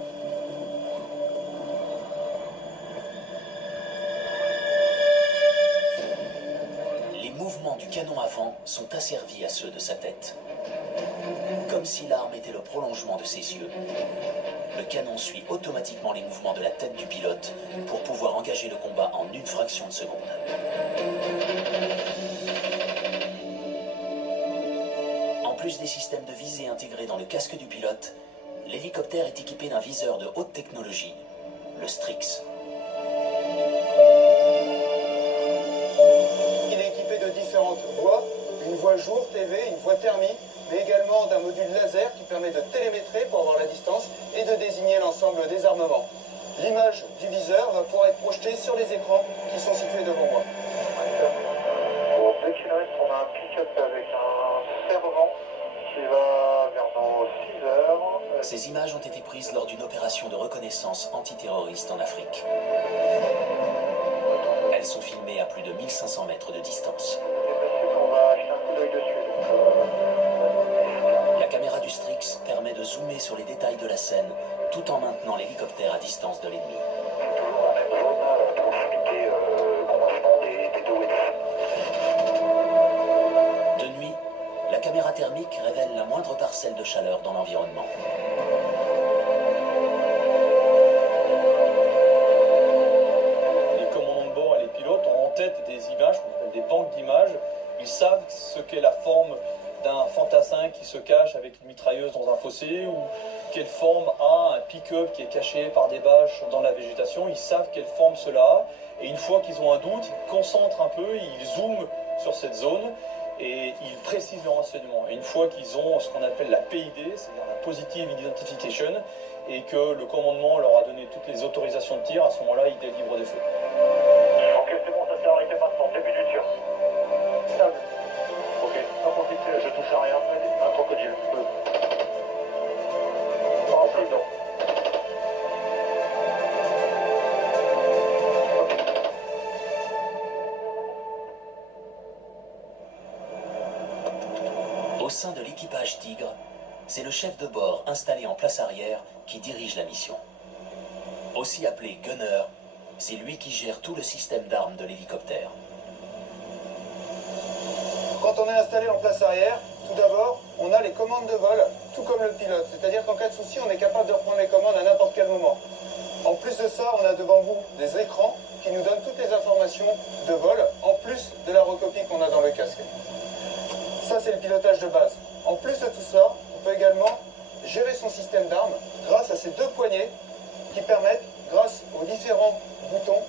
Les mouvements du canon avant sont asservis à ceux de sa tête. Comme si l'arme était le prolongement de ses yeux. Le canon suit automatiquement les mouvements de la tête du pilote pour pouvoir engager le combat en une fraction de seconde. En plus des systèmes de visée intégrés dans le casque du pilote, l'hélicoptère est équipé d'un viseur de haute technologie, le Strix. Il est équipé de différentes voies, une voie jour TV, une voie thermique, mais également d'un module laser qui permet de télémétrer pour avoir la distance et de désigner l'ensemble des armements. L'image du viseur va pouvoir être projetée sur les écrans qui sont situés devant moi. Pour 2 km, on a un pick-up avec un servant qui va vers dans 6 heures. Ces images ont été prises lors d'une opération de reconnaissance antiterroriste en Afrique. Elles sont filmées à plus de 1500 mètres de distance. On va jeter un coup d'œil dessus. La caméra du Strix permet de zoomer sur les détails de la scène tout en maintenant l'hélicoptère à distance de l'ennemi. Toujours la même zone, proximité commencement des deux wings. De nuit, la caméra thermique révèle la moindre parcelle de chaleur dans l'environnement. Les commandants de bord et les pilotes ont en tête des images, qu'on appelle des banques d'images. Ils savent ce qu'est la forme d'un fantassin qui se cache avec une mitrailleuse dans un fossé, ou quelle forme a un pick-up qui est caché par des bâches dans la végétation. Ils savent quelle forme cela a, et une fois qu'ils ont un doute, ils concentrent un peu, ils zooment sur cette zone, et ils précisent leur renseignement. Et une fois qu'ils ont ce qu'on appelle la PID, c'est-à-dire la Positive Identification, et que le commandement leur a donné toutes les autorisations de tir, à ce moment-là, ils délivrent des feux. Ok, c'est bon, ça s'est arrêté maintenant, début du tir. Stable. Ok, non, je touche à rien, un crocodile. Rempli, non. Au sein de l'équipage Tigre, c'est le chef de bord installé en place arrière qui dirige la mission. Aussi appelé gunner, c'est lui qui gère tout le système d'armes de l'hélicoptère. Quand on est installé en place arrière, tout d'abord, on a les commandes de vol, tout comme le pilote. C'est-à-dire qu'en cas de souci, on est capable de reprendre les commandes à n'importe quel moment. En plus de ça, on a devant vous des écrans qui nous donnent toutes les informations de vol, en plus de la recopie qu'on a dans le casque. Ça, c'est le pilotage de base. En plus de tout ça, on peut également gérer son système d'armes grâce à ces deux poignées qui permettent, grâce aux différents boutons,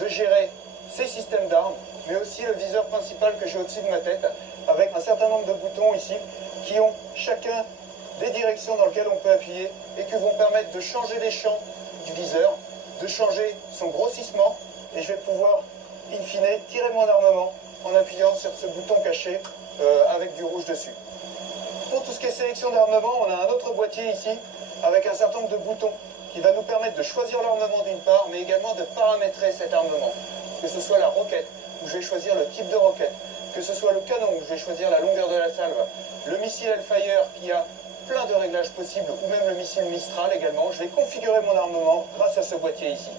de gérer ces systèmes d'armes, mais aussi le viseur principal que j'ai au-dessus de ma tête, avec un certain nombre de boutons ici, qui ont chacun des directions dans lesquelles on peut appuyer et qui vont permettre de changer les champs du viseur, de changer son grossissement, et je vais pouvoir, in fine, tirer mon armement en appuyant sur ce bouton caché avec du rouge dessus. Pour tout ce qui est sélection d'armement, on a un autre boîtier ici, avec un certain nombre de boutons, qui va nous permettre de choisir l'armement d'une part, mais également de paramétrer cet armement. Que ce soit la roquette, où je vais choisir le type de roquette, que ce soit le canon, où je vais choisir la longueur de la salve, le missile Hellfire, qui a plein de réglages possibles, ou même le missile Mistral également. Je vais configurer mon armement grâce à ce boîtier ici.